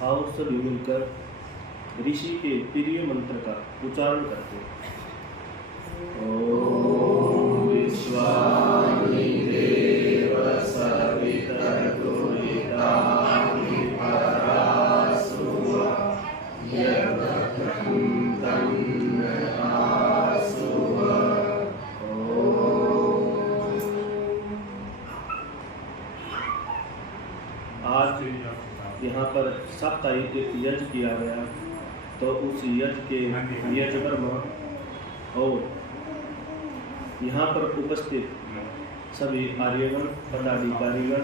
आओ सभी मिलकर ऋषि के प्रिय मंत्र का उच्चारण करते हैं। ओम विश्वामिदेव सवितर्तुरितानि परासुव यद्भद्रं तन्नआसुव। आज यहाँ पर साप्ताहिक यज्ञ किया गया, तो उस यज्ञ के यजकर्मा और यहाँ पर उपस्थित सभी आर्यगण, पदाधिकारीगण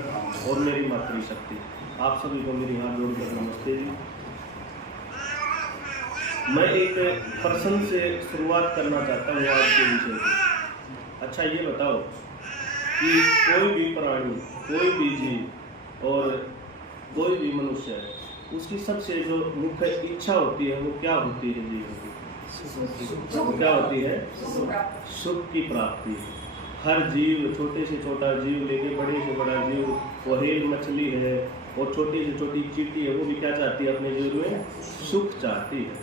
और मेरी मातृशक्ति, आप सभी को मेरी हाथ जोड़कर नमस्ते जी। मैं एक प्रश्न से शुरुआत करना चाहता हूँ आज के विषय को। अच्छा ये बताओ कि कोई भी प्राणी, कोई भी जीव और कोई भी मनुष्य है, उसकी सबसे जो मुख्य इच्छा होती है वो क्या होती है जीवन की? वो क्या होती है? सुख की प्राप्ति। हर जीव, छोटे से छोटा जीव लेके बड़े से बड़ा जीव, व्हेल मछली है और छोटी से छोटी चींटी है, वो भी क्या चाहती है? अपने जीवन में सुख चाहती है।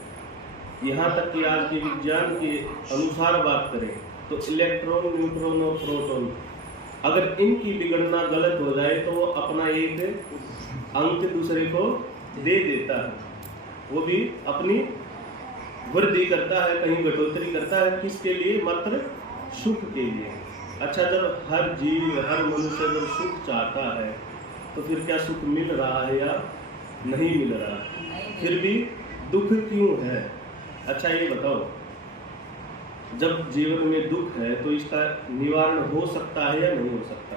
यहाँ तक कि आज के विज्ञान के अनुसार बात करें तो इलेक्ट्रॉन, न्यूट्रॉन और प्रोटॉन, अगर इनकी विगणना गलत हो जाए तो वो अपना एक अंक दूसरे को दे देता है, वो भी अपनी वृद्धि करता है, कहीं घटोतरी करता है। किसके लिए? मात्र सुख के लिए। अच्छा, जब हर जीव, हर मनुष्य जब सुख चाहता है तो फिर क्या सुख मिल रहा है या नहीं मिल रहा? फिर भी दुख क्यों है? अच्छा ये बताओ, जब जीवन में दुख है तो इसका निवारण हो सकता है या नहीं हो सकता?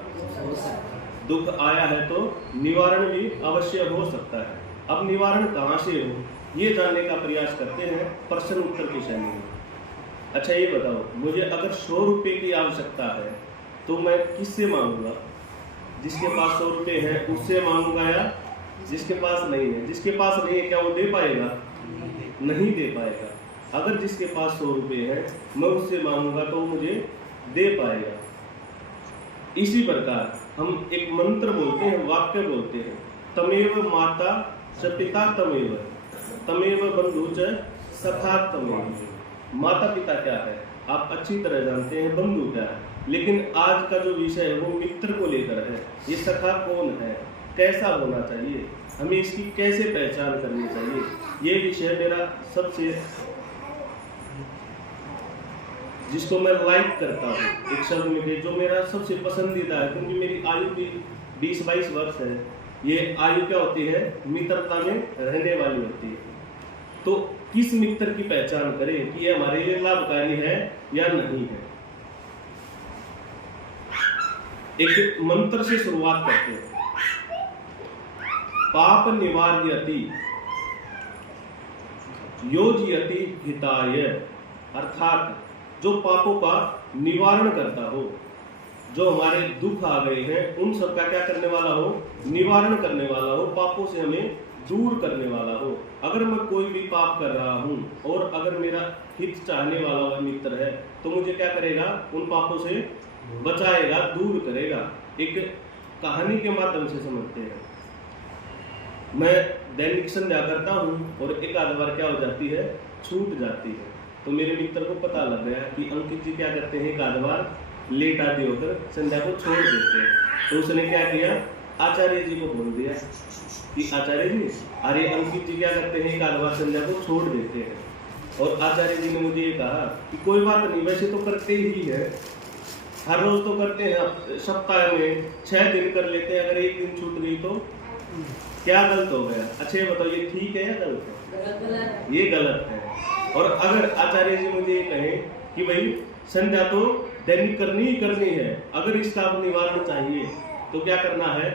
दुख आया है तो निवारण भी अवश्य हो सकता है। अब निवारण कहाँ से हो, ये जानने का प्रयास करते हैं प्रश्न उत्तर की शैली में। अच्छा ये बताओ, मुझे अगर 100 रुपये की आवश्यकता है तो मैं किससे मांगूंगा? जिसके पास 100 रुपये है उससे मांगूंगा या जिसके पास नहीं है? जिसके पास नहीं है क्या वो दे पाएगा? नहीं दे पाएगा। अगर जिसके पास 100 रुपये है मैं उससे मांगूंगा तो मुझे दे पाएगा। इसी प्रकार हम एक मंत्र बोलते हैं, वाक्य बोलते हैं, तमेव माता च पिता तमेव, तमेव बंधु च सखा तमेव। माता पिता क्या है आप अच्छी तरह जानते हैं, बंधु क्या है, लेकिन आज का जो विषय है वो मित्र को लेकर है। ये सखा कौन है, कैसा होना चाहिए, हमें इसकी कैसे पहचान करनी चाहिए, ये विषय मेरा सबसे, जिसको मैं लाइक करता हूँ एक शब्द में, जो मेरा सबसे पसंदीदा है, क्योंकि मेरी आयु भी 20-22 वर्ष है। ये आयु क्या होती है? मित्रता में रहने वाली होती है। तो किस मित्र की पहचान करें कि ये हमारे लिए लाभकारी है या नहीं है? एक मंत्र से शुरुआत करते हैं। पाप निवार्यति योजयति हिताय, अर्थात जो पापों का निवारण करता हो, जो हमारे दुख आ गए हैं उन सब का क्या करने वाला हो? निवारण करने वाला हो, पापों से हमें दूर करने वाला हो। अगर मैं कोई भी पाप कर रहा हूं और अगर मेरा हित चाहने वाला वह मित्र है तो मुझे क्या करेगा? उन पापों से बचाएगा, दूर करेगा। एक कहानी के माध्यम से समझते हैं। मैं दैनिक संध्या करता हूं और एक आध बार क्या हो जाती है? छूट जाती है। तो मेरे मित्र को पता लग गया कि अंकित जी क्या करते हैं, एक आध बार लेट आदि होकर संध्या को छोड़ देते हैं। तो उसने क्या किया? आचार्य जी को बोल दिया कि आचार्य जी, अरे अंकित जी क्या करते हैं, एक आध बार संध्या को छोड़ देते हैं। और आचार्य जी ने मुझे ये कहा कि कोई बात नहीं, वैसे तो करते ही है, हर रोज तो करते हैं, सप्ताह में 6 दिन कर लेते हैं, अगर एक दिन छूट गई तो क्या गलत हो गया? अच्छा ये बताओ, ये ठीक है या गलत है? ये गलत है। और अगर आचार्य जी मुझे ये कहें कि भाई संध्या तो दैनिक करनी ही करनी है, अगर इसका निवारण चाहिए तो क्या करना है?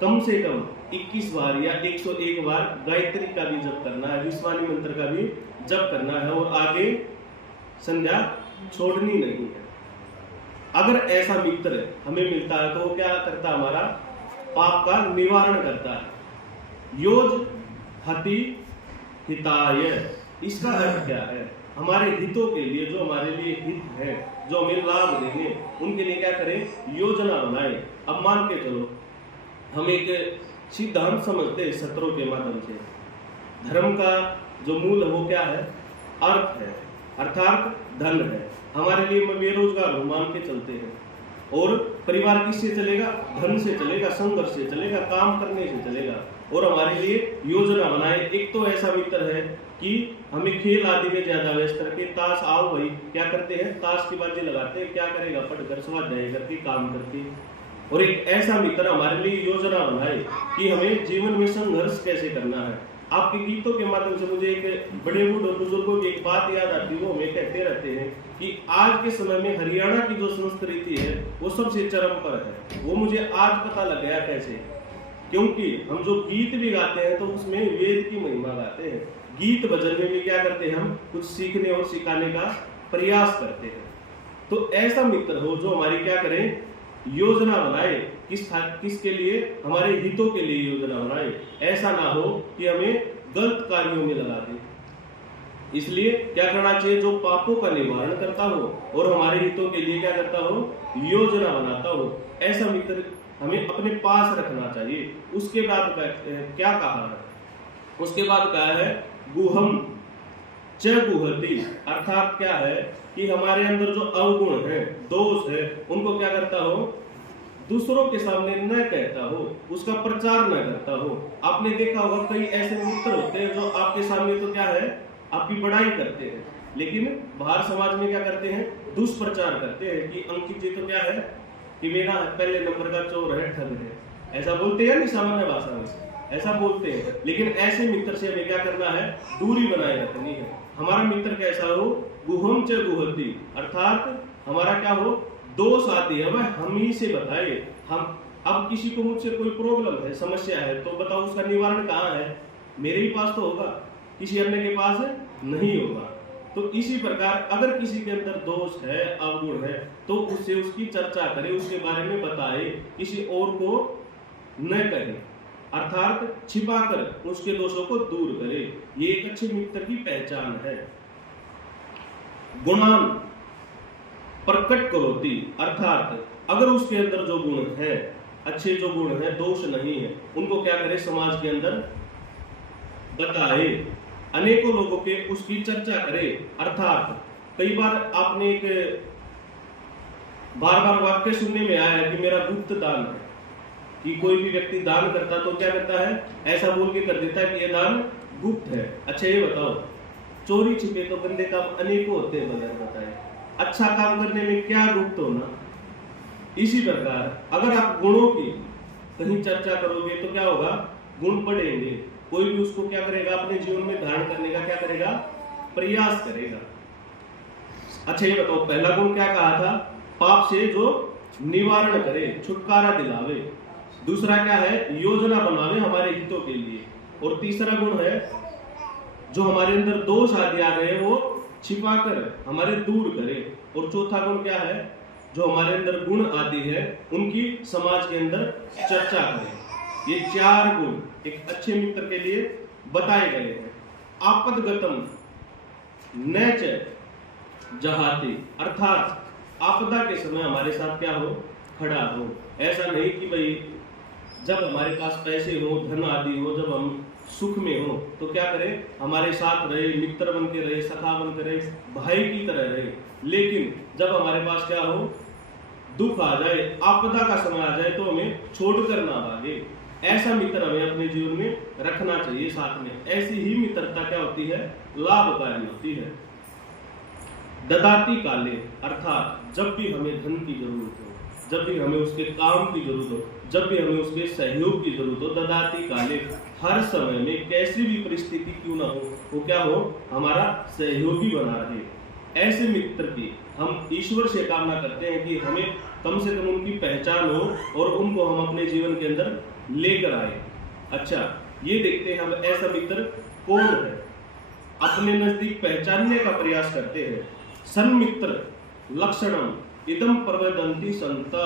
कम से कम 21 बार या 101 बार गायत्री का भी जप करना है, विश्वानी मंत्र का भी जप करना है और आगे संध्या छोड़नी नहीं है। अगर ऐसा मित्र हमें मिलता है तो वो क्या करता है? हमारा पाप का निवारण करता है। योज हति हिताय, इसका अर्थ क्या है? हमारे हितों के लिए, जो हमारे लिए हित है, जो हमें लाभ देंगे, उनके लिए क्या करें? योजना बनाए। अब मान के चलो हम एक सिद्धांत समझते हैं सत्रों के माध्यम से। धर्म का जो मूल है वो क्या है? अर्थ है, अर्थात धन है। हमारे लिए मैं बेरोजगार हूं मान के चलते हैं, और परिवार किससे चलेगा? धन से चलेगा, संघर्ष से चलेगा, काम करने से चलेगा। और हमारे लिए योजना बनाए। एक तो ऐसा मित्र है कि हमें खेल आदि में ज्यादा व्यस्त करके, ताश आओ भाई, क्या करते हैं? ताश की बाजी लगाते हैं, क्या करेगा? पढ़कर, स्वाध्याय करके, काम करके। और एक ऐसा मित्र हमारे लिए योजना बनाए कि हमें जीवन में संघर्ष कैसे करना है। आपके गीतों के माध्यम से मुझे एक बड़े बूढ़े बुजुर्गों की एक बात याद आती है। वो हमें कहते रहते हैं कि आज के समय में हरियाणा की जो संस्कृति है वो सबसे चरम पर है। वो मुझे आज पता लग गया कैसे, क्योंकि हम जो गीत भी गाते हैं तो उसमें वेद की महिमा गाते हैं। गीत भजन में भी क्या करते हैं? हम कुछ सीखने और सिखाने का प्रयास करते हैं। तो ऐसा मित्र हो जो हमारी क्या करें? योजना बनाए। किसके लिए? हमारे हितों के लिए योजना बनाए। ऐसा ना हो कि हमें गलत कार्यों में लगा दे। इसलिए क्या करना चाहिए? जो पापों का निवारण करता हो और हमारे हितों के लिए क्या करता हो? योजना बनाता हो, ऐसा मित्र हमें अपने पास रखना चाहिए। उसके बाद क्या कहा है? उसके बाद कहा है गुहम च गुहति, अर्थात क्या है कि हमारे अंदर जो अवगुण है, दोष है, उनको क्या करता हो? दूसरों के सामने न कहता हो, उसका प्रचार न करता हो। आपने देखा होगा कई ऐसे मित्र होते हैं जो आपके सामने तो क्या है? आपकी बड़ाई करते हैं, लेकिन बाहर समाज में क्या करते हैं? दुष्प्रचार करते हैं कि अंकित जी तो क्या है कि मेरा पहले नंबर का चोर है, ठग है। ऐसा बोलते हैं नहीं सामान्य भाषा में, ऐसा बोलते हैं। लेकिन ऐसे मित्र से हमें क्या करना है? दूरी बनाए रखनी है। हमारा मित्र कैसा हो? गुहम च गुहति, अर्थात हमारा क्या हो? दोष आती है वह हम ही से बताए। हम अब किसी को मुझसे कोई प्रॉब्लम है, समस्या है, तो बताओ उसका निवारण कहाँ है? मेरे ही पास तो होगा, किसी अन्य के पास नहीं होगा। तो इसी प्रकार अगर किसी के अंदर दोष है, अवगुण है, तो उससे उसकी चर्चा करें, उसके बारे में बताए, किसी और को न कहे, अर्थात छिपाकर उसके दोषों को दूर करे। ये एक अच्छे मित्र की पहचान है। गुणान प्रकट करोति, अर्थात अगर उसके अंदर जो गुण है, अच्छे जो गुण है, दोष नहीं है, उनको क्या करे? समाज के अंदर बताए, अनेकों लोगों के उसकी चर्चा करे। अर्थात कई बार आपने एक बार वाक्य सुनने में आया है कि मेरा गुप्त दान है, कि कोई भी व्यक्ति दान करता तो क्या करता है? ऐसा बोल के कर देता है कि यह दान गुप्त है। अच्छा ये बताओ, चोरी छिपे तो गंदे काम अनेकों होते हैं, बगैर बताए। अच्छा काम करने में क्या गुप्त होना? इसी प्रकार अगर आप गुणों की कहीं चर्चा करोगे तो क्या होगा? गुण बढ़ेंगे। कोई भी उसको क्या करेगा? अपने जीवन में धारण करने का क्या करेगा? प्रयास करेगा। अच्छा ये बताओ, पहला गुण क्या कहा था? पाप से जो निवारण करे, छुटकारा दिलावे। दूसरा क्या है? योजना बनावे हमारे हितों के लिए। और तीसरा गुण है जो हमारे अंदर दोष आदि आ गए वो छिपाकर हमारे दूर करे। और चौथा गुण क्या है? जो हमारे अंदर गुण आदि है उनकी समाज के अंदर चर्चा करें। ये चार गुण एक अच्छे मित्र के लिए बताए गए हैं। आपदगतम न च जहाति, अर्थात आपदा के समय हमारे साथ क्या हो? खड़ा हो। ऐसा नहीं कि भाई जब हमारे पास पैसे हो, धन आदि हो, जब हम सुख में हो तो क्या करें? हमारे साथ रहे, मित्र बन के रहे, सखा बन के रहे, भाई की तरह रहे। लेकिन जब हमारे पास क्या हो? दुख आ जाए, आपदा का समय आ जाए तो हमें छोड़कर ना भागे। ऐसा मित्र हमें अपने जीवन में रखना चाहिए साथ में। ऐसी ही मित्रता क्या होती है? लाभकारी होती है। ददाती काले, अर्थात जब भी हमें धन की जरूरत हो, जब भी हमें उसके काम की जरूरत हो, जब भी हमें उसके सहयोग की जरूरत हो, ददाती काले, हर समय में कैसी भी परिस्थिति क्यों ना हो, वो क्या हो? हमारा सहयोगी बना रहे। ऐसे मित्र की हम ईश्वर से कामना करते हैं कि हमें कम से कम उनकी पहचान हो और उनको हम अपने जीवन के अंदर लेकर आए। अच्छा ये देखते हैं हम ऐसा मित्र कौन है, अपने नजदीक पहचानने का प्रयास करते हैं। सन्मित्र लक्षणम इदम प्रवदंती संतः,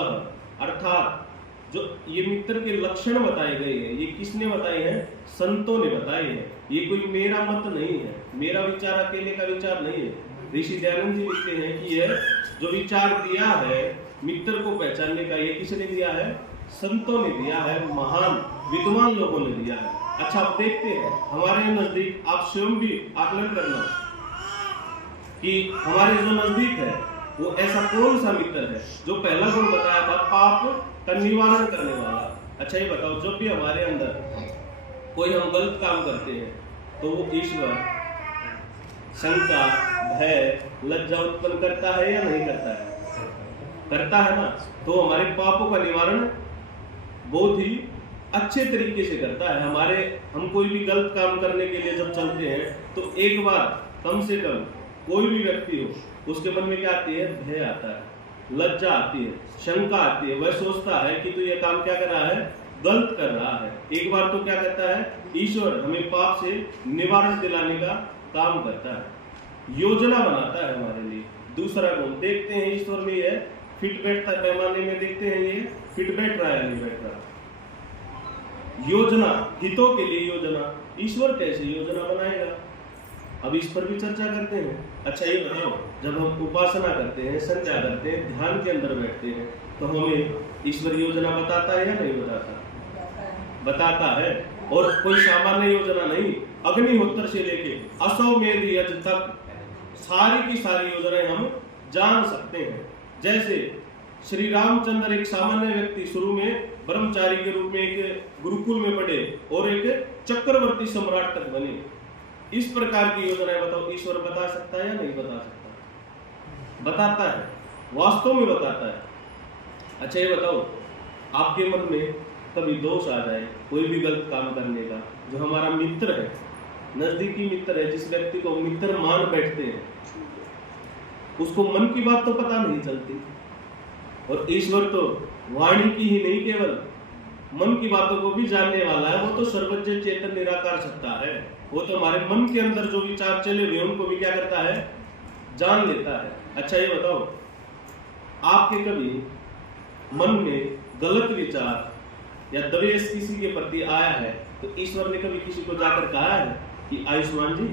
अर्थात जो ये मित्र के लक्षण बताए गए हैं, ये किसने बताए हैं? संतों ने बताए हैं। ये कोई मेरा मत नहीं है, मेरा विचार अकेले का विचार नहीं है। ऋषि दयानंद जी लिखते हैं कि यह जो विचार दिया है मित्र को पहचानने का, ये किसने दिया है? संतों ने दिया है, महान विद्वान लोगों ने दिया है। अच्छा, आप देखते हैं हमारे नजदीक, आप स्वयं भी आकलन करना कि हमारे जो नजदीक है वो ऐसा कौन सा मित्र है जो पहला गुण बताया था पाप का निवारण करने वाला। अच्छा ये बताओ, जब भी हमारे अंदर कोई हम गलत काम करते हैं तो वो ईश्वर शंका, भय, लज्जा उत्पन्न करता है या नहीं करता है? करता है ना। तो हमारे पापों का निवारण बहुत ही अच्छे तरीके से करता है। हम कोई भी गलत काम करने के लिए जब चलते हैं तो एक बार कम से कम कोई भी व्यक्ति हो उसके मन में क्या आती है? भय आता है, लज्जा आती है, शंका आती है। वह सोचता है कि तू ये काम क्या कर रहा है? गलत कर रहा है। एक बार तो क्या करता है? ईश्वर हमें पाप से निवारण दिलाने का काम करता है, योजना बनाता है हमारे लिए। दूसरा गुण देखते हैं ईश्वर में है फिट बैठता पैमाने में, देखते हैं ये फिट बैठ रहा है नहीं बैठ रहा। योजना, हितों के लिए योजना, ईश्वर कैसे योजना बनाएगा? अब इस पर भी चर्चा करते हैं। अच्छा ये बताओ, जब हम उपासना करते हैं, संध्या करते हैं, ध्यान के अंदर बैठते हैं तो हमें ईश्वर योजना बताता है या नहीं बताता? बताता है। और कोई सामान्य योजना नहीं, अग्निहोत्र से लेके अश्वमेध यज्ञ तक सारी की सारी योजनाएं हम जान सकते हैं। जैसे श्री रामचंद्र एक सामान्य व्यक्ति शुरू में ब्रह्मचारी के रूप में एक गुरुकुल में पढ़े और एक चक्रवर्ती सम्राट तक बने। इस प्रकार की योजनाएं बताओ ईश्वर बता सकता है या नहीं बता सकता? बताता है, वास्तव में बताता है। अच्छा ये बताओ, आपके मन में कभी दोष आ जाए कोई भी गलत काम करने का, जो हमारा मित्र है, नजदीकी मित्र है, जिस व्यक्ति को मित्र मान बैठते हैं, उसको मन की बात तो पता नहीं चलती। और ईश्वर तो वाणी की ही नहीं, केवल मन की बातों को भी जानने वाला है। वो तो सर्वज्ञ चेतन निराकार सत्ता है। वो तो हमारे मन के अंदर जो विचार चले हुए उनको भी क्या करता है? जान लेता है। अच्छा ये बताओ, आपके कभी मन में गलत विचार या द्वेष किसी के प्रति आया है तो ईश्वर ने कभी किसी को जाकर कहा है कि आयुष्मान जी,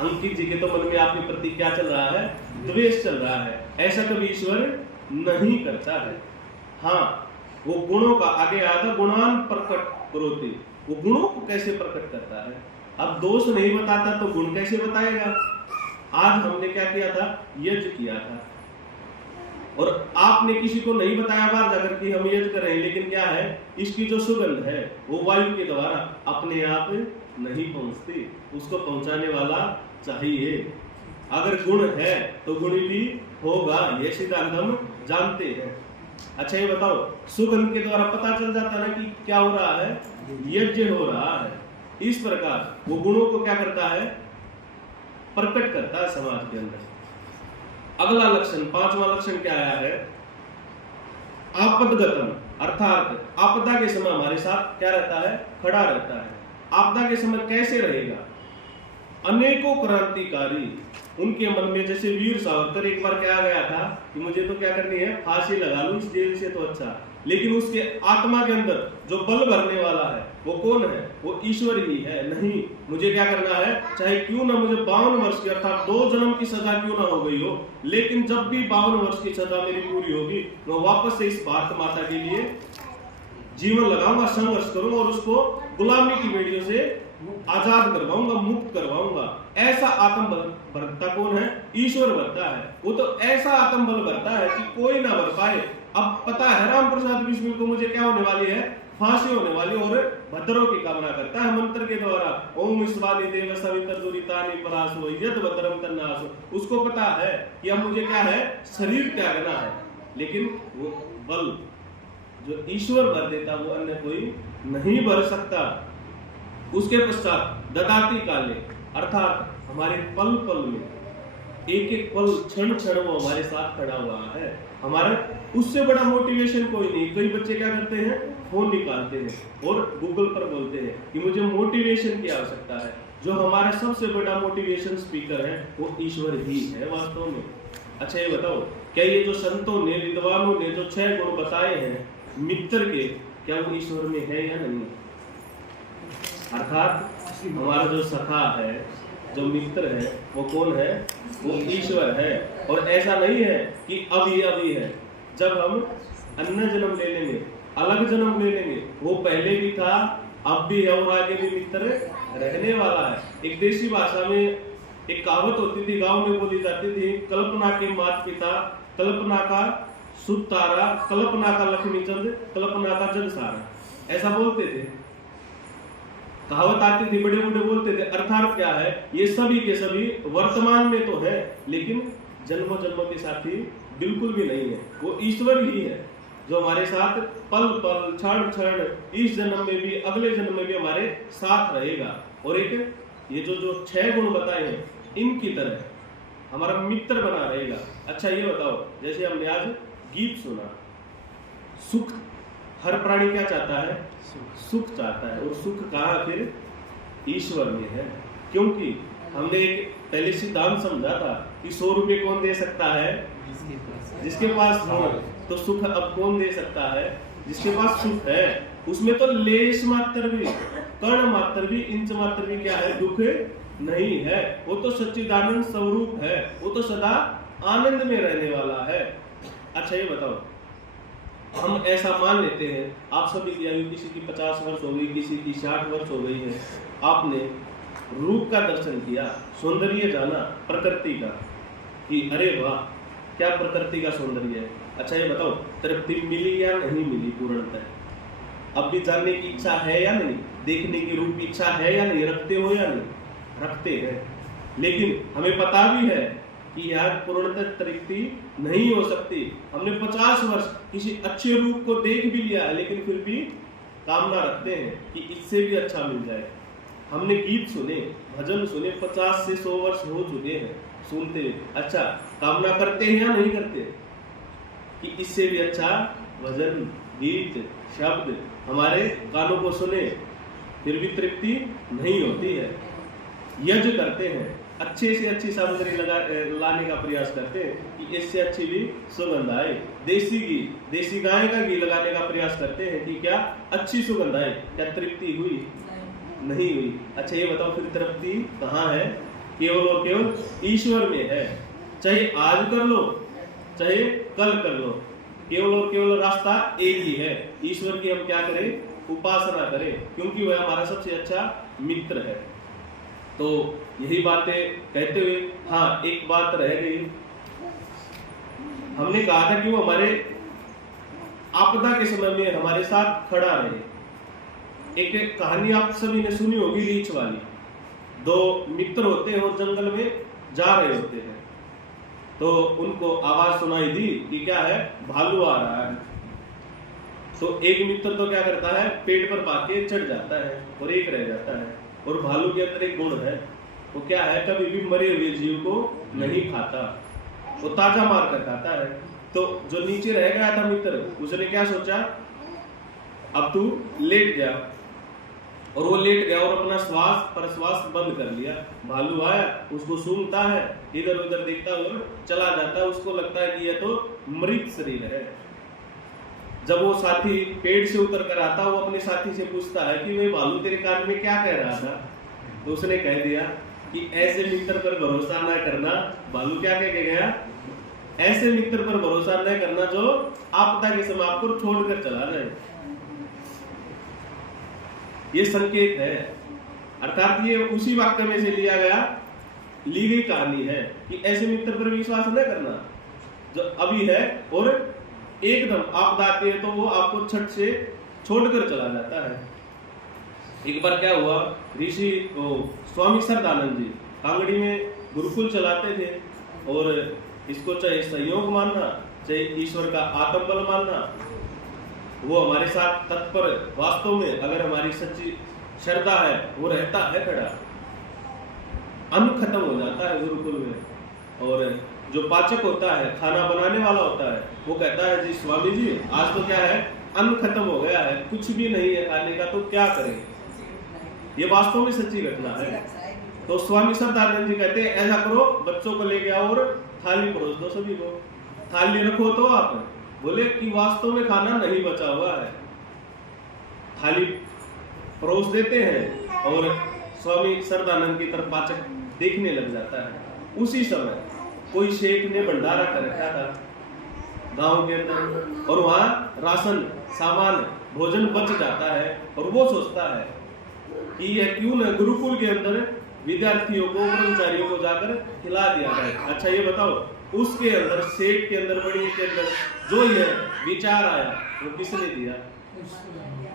अंकित जी के तो मन में आपके प्रति क्या चल रहा है? द्वेष चल रहा है। ऐसा कभी ईश्वर नहीं करता है। हाँ, वो गुणों का आगे आधा गुणान प्रकट करोति, वो गुणों को कैसे प्रकट करता है। अब दोष नहीं बताता तो गुण कैसे बताएगा? आज हमने क्या किया था? यज्ञ किया था, और आपने किसी को नहीं बताया बाहर जाकर कि हम यज्ञ कर रहे हैं, लेकिन क्या है, इसकी जो सुगंध है वो वायु के द्वारा अपने आप नहीं पहुंचती, उसको पहुंचाने वाला चाहिए। अगर गुण है तो गुण भी होगा, ये सिद्धांत हम जानते हैं। अच्छा ये बताओ, सुगंध के द्वारा पता चल जाता है ना कि क्या हो रहा है? यज्ञ हो रहा है। इस प्रकार वो गुणों को क्या करता है? प्रकट करता है समाज के अंदर। अगला लक्षण, पांचवा लक्षण क्या आया है? आपदगतम, अर्थात आपदा के समय हमारे साथ क्या रहता है? खड़ा रहता है। आपदा के समय कैसे रहेगा? अनेकों क्रांतिकारी उनके मन में, जैसे वीर सावरकर एक बार क्या गया था कि मुझे तो क्या करनी है? फांसी लगा लूं इस जेल से तो अच्छा। लेकिन उसके आत्मा के अंदर जो बल भरने वाला है वो कौन है? वो ईश्वर ही है। नहीं, मुझे क्या करना है? चाहे क्यों ना मुझे 52 वर्ष की अर्थात 2 जन्म की सजा क्यों ना हो गई हो, लेकिन जब भी 52 वर्ष की सजा मेरी पूरी होगी मैं वापस से इस भारत माता के लिए जीवन लगाऊंगा, संघर्ष करूंगा और उसको गुलामी की बेड़ियों से आजाद करवाऊंगा, मुक्त करवाऊंगा। ऐसा आत्मबल भरता कौन है? ईश्वर भरता है। वो तो ऐसा आत्मबल भरता है कि कोई ना भर पाए। अब पता है राम प्रसाद बिस्मिल को मुझे क्या होने वाली है? फांसी होने वाली, और भद्रों की कामना करता है मंत्र के द्वारा, ओम ईश्वानी देव सवितर दुरितानि परासो यद भद्रम तन्नासो। उसको पता है कि अब मुझे क्या है? शरीर त्यागना है। लेकिन वो बल जो ईश्वर भर देता वो अन्य कोई नहीं भर सकता। उसके पश्चात ददाती काले, अर्थात हमारे पल पल में, एक एक पल क्षण क्षण वो हमारे साथ खड़ा हुआ है। हमारा उससे बड़ा मोटिवेशन कोई नहीं। कई बच्चे क्या करते हैं? फोन निकालते हैं और गूगल पर बोलते हैं कि मुझे मोटिवेशन की आवश्यकता है। जो हमारा सबसे बड़ा मोटिवेशन स्पीकर है वो ईश्वर ही है वास्तव में। अच्छा ये बताओ, क्या ये जो संतों ने, विद्वानों ने जो 6 गुण बताए हैं मित्र के, क्या वो ईश्वर में है या नहीं? अर्थात हमारा जो सखा है, जो मित्र है, वो कौन है? वो ईश्वर है। और ऐसा नहीं है कि अभी है। जब हम अन्य जन्म लेने में अलग जन्म ले लेंगे। वो पहले भी था, अब भी है और आगे भी मित्र रहने वाला है। एक देसी भाषा में एक कहावत होती थी, गांव में बोली जाती थी, कल्पना के माता पिता, कल्पना का सुत तारा, कल्पना का लक्ष्मी चंद, कल्पना का जग सारा, ऐसा बोलते थे। कहावत आती थी, बड़े बूढ़े बोलते थे। अर्थात क्या है, ये सभी के सभी वर्तमान में तो है, लेकिन जन्मों जन्मों के साथी बिल्कुल भी नहीं है। वो ईश्वर ही है जो हमारे साथ पल पल, क्षण क्षण, इस जन्म में भी अगले जन्म में भी हमारे साथ रहेगा। और एक ये जो 6 गुण बताए हैं, इनकी तरह हमारा मित्र बना रहेगा। अच्छा ये बताओ, जैसे हमने आज गीत सुना, सुख, हर प्राणी क्या चाहता है? सुख चाहता है। और सुख कहाँ? फिर ईश्वर में है। क्योंकि हमने एक पहले सिद्धांत समझा था कि 100 रुपये कौन दे सकता है? जिसके पास हो। तो सुख अब कौन दे सकता है? जिसके पास सुख है। उसमें तो लेश मात्र भी, कण मात्र भी, इंच मात्र भी क्या है? दुख नहीं है। वो तो सच्चिदानंद स्वरूप है, वो तो सदा आनंद में रहने वाला है। अच्छा ये बताओ, हम ऐसा मान लेते हैं, आप सभी की आयु, किसी की 50 वर्ष हो गई, किसी की 60 वर्ष हो गई है, आपने रूप का दर्शन किया, सौंदर्य जाना प्रकृति का, कि अरे वाह क्या प्रकृति का सौंदर्य है। अच्छा ये बताओ, तृप्ति मिली या नहीं मिली पूर्णतः? अब भी जानने की इच्छा है या नहीं? देखने की रूप इच्छा है या नहीं? रखते हो या नहीं? रखते हैं। लेकिन हमें पता भी है कि यार पूर्णतः तृप्ति नहीं हो सकती। हमने 50 वर्ष किसी अच्छे रूप को देख भी लिया है, लेकिन फिर भी कामना रखते हैं कि इससे भी अच्छा मिल जाए। हमने गीत सुने, भजन सुने, 50 से 100 वर्ष हो चुके हैं सुनते हुए। अच्छा, कामना करते हैं या नहीं करते कि इससे भी अच्छा भजन, गीत, शब्द हमारे कानों को सुने, फिर भी तृप्ति नहीं होती है। यज्ञ करते हैं, अच्छे से अच्छी सामग्री लाने का प्रयास करते हैं कि इससे अच्छी भी सुगंध आए। देसी घी, देसी गाय का घी लगाने का प्रयास करते हैं कि क्या अच्छी सुगंध आए। क्या तृप्ति हुई? नहीं हुई। अच्छा ये बताओ, फिर तृप्ति कहाँ है? केवल और केवल ईश्वर में है। चाहे आज कर लो, चाहे कल कर लो, केवल और केवल रास्ता एक ही है। ईश्वर की हम क्या करें? उपासना करें, क्योंकि वह हमारा सबसे अच्छा मित्र है। तो यही बातें कहते हुए, हाँ एक बात रह गई, हमने कहा था कि वो हमारे आपदा के समय में हमारे साथ खड़ा रहे। एक कहानी आप सभी ने सुनी होगी, रीछ वाली। 2 मित्र होते हैं और जंगल में जा रहे होते हैं, तो उनको आवाज सुनाई दी कि क्या है? भालू आ रहा है। तो एक मित्र तो क्या करता है? पेड़ पर पाके चढ़ जाता है और एक रह जाता है। और भालू के अंदर एक गुण है, वो क्या है? कभी भी मरे हुए जीव को नहीं खाता, वो ताजा मार कर खाता है। तो जो नीचे रह गया था मित्र, उसने क्या सोचा? अब तू लेट गया, और वो लेट गया और अपना श्वास प्रश्वास बंद कर लिया। भालू आया, उसको सूंघता है, इधर उधर देखता हुआ चला जाता है। उसको लगता है कि यह तो मृत शरीर है। जब वो साथी पेड़ से उतर कर आता, वो अपने साथी से पूछता है कि भाई भालू तेरे कान में क्या कह रहा था? तो उसने कह दिया कि ऐसे मित्र पर भरोसा न करना। भालू क्या कह के गया? ऐसे मित्र पर भरोसा न करना जो आपदा के समय आपको छोड़कर चला जाए। ये संकेत है, अर्थात ये उसी वाक्य में से लिया गया, ली गई कहानी है कि ऐसे मित्र पर विश्वास न करना जो अभी है, और एकदम आपदा आती है तो वो आपको छठ से छोड़कर चला जाता है। एक बार क्या हुआ, ऋषि स्वामी सरदानंद जी कांगड़ी में गुरुकुल चलाते थे, और इसको चाहे संयोग मानना, चाहे ईश्वर का आत्मबल मानना, वो हमारे साथ तत्पर, वास्तव में अगर हमारी सच्ची श्रद्धा है, वो रहता है खड़ा। अन्न खत्म हो जाता है गुरुकुल में, और जो पाचक होता है, खाना बनाने वाला होता है, वो कहता है जी स्वामी जी आज तो क्या है, अन्न खत्म हो गया है, कुछ भी नहीं है खाने का, तो क्या करें? ये वास्तव में सच्ची घटना है। तो स्वामी सरदानंद जी कहते हैं ऐसा करो, बच्चों को लेके आओ और थाली परोस दो सभी को। थाली रखो तो आप बोले कि वास्तव में खाना नहीं बचा हुआ है। थाली परोस देते हैं और स्वामी सरदानंद की तरफ पाचक देखने लग जाता है। उसी समय कोई शेख ने भंडारा कर रखा था गांव के अंदर, और वहां राशन सामान भोजन बच जाता है और वो सोचता है कि यह क्यों न गुरुकुल के अंदर विद्यार्थियों को, कर्मचारियों को जाकर खिला दिया जाए। अच्छा ये बताओ, उसके अंदर, सेठ के अंदर, बड़ी के अंदर जो ये विचार आया वो किसने दिया?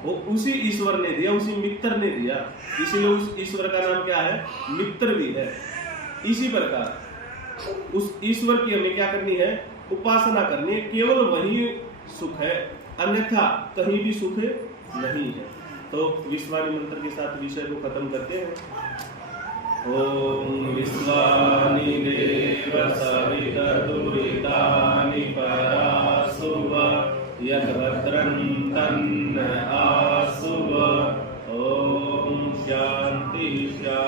वो उसी ईश्वर ने दिया, उसी मित्र ने दिया। इसीलिए उस ईश्वर का नाम क्या है? मित्र भी है। इसी प्रकार उस ईश्वर की हमें क्या करनी है? उपासना करनी है। केवल वही सुख है, अन्यथा कहीं भी सुख नहीं है। तो विश्वाणी मंत्र के साथ विषय को खत्म करते हैं। ओम विश्वानि देव सविता दुरितानि परासुव यद्भद्रं तन्न आसुव। ओम शांति शांति।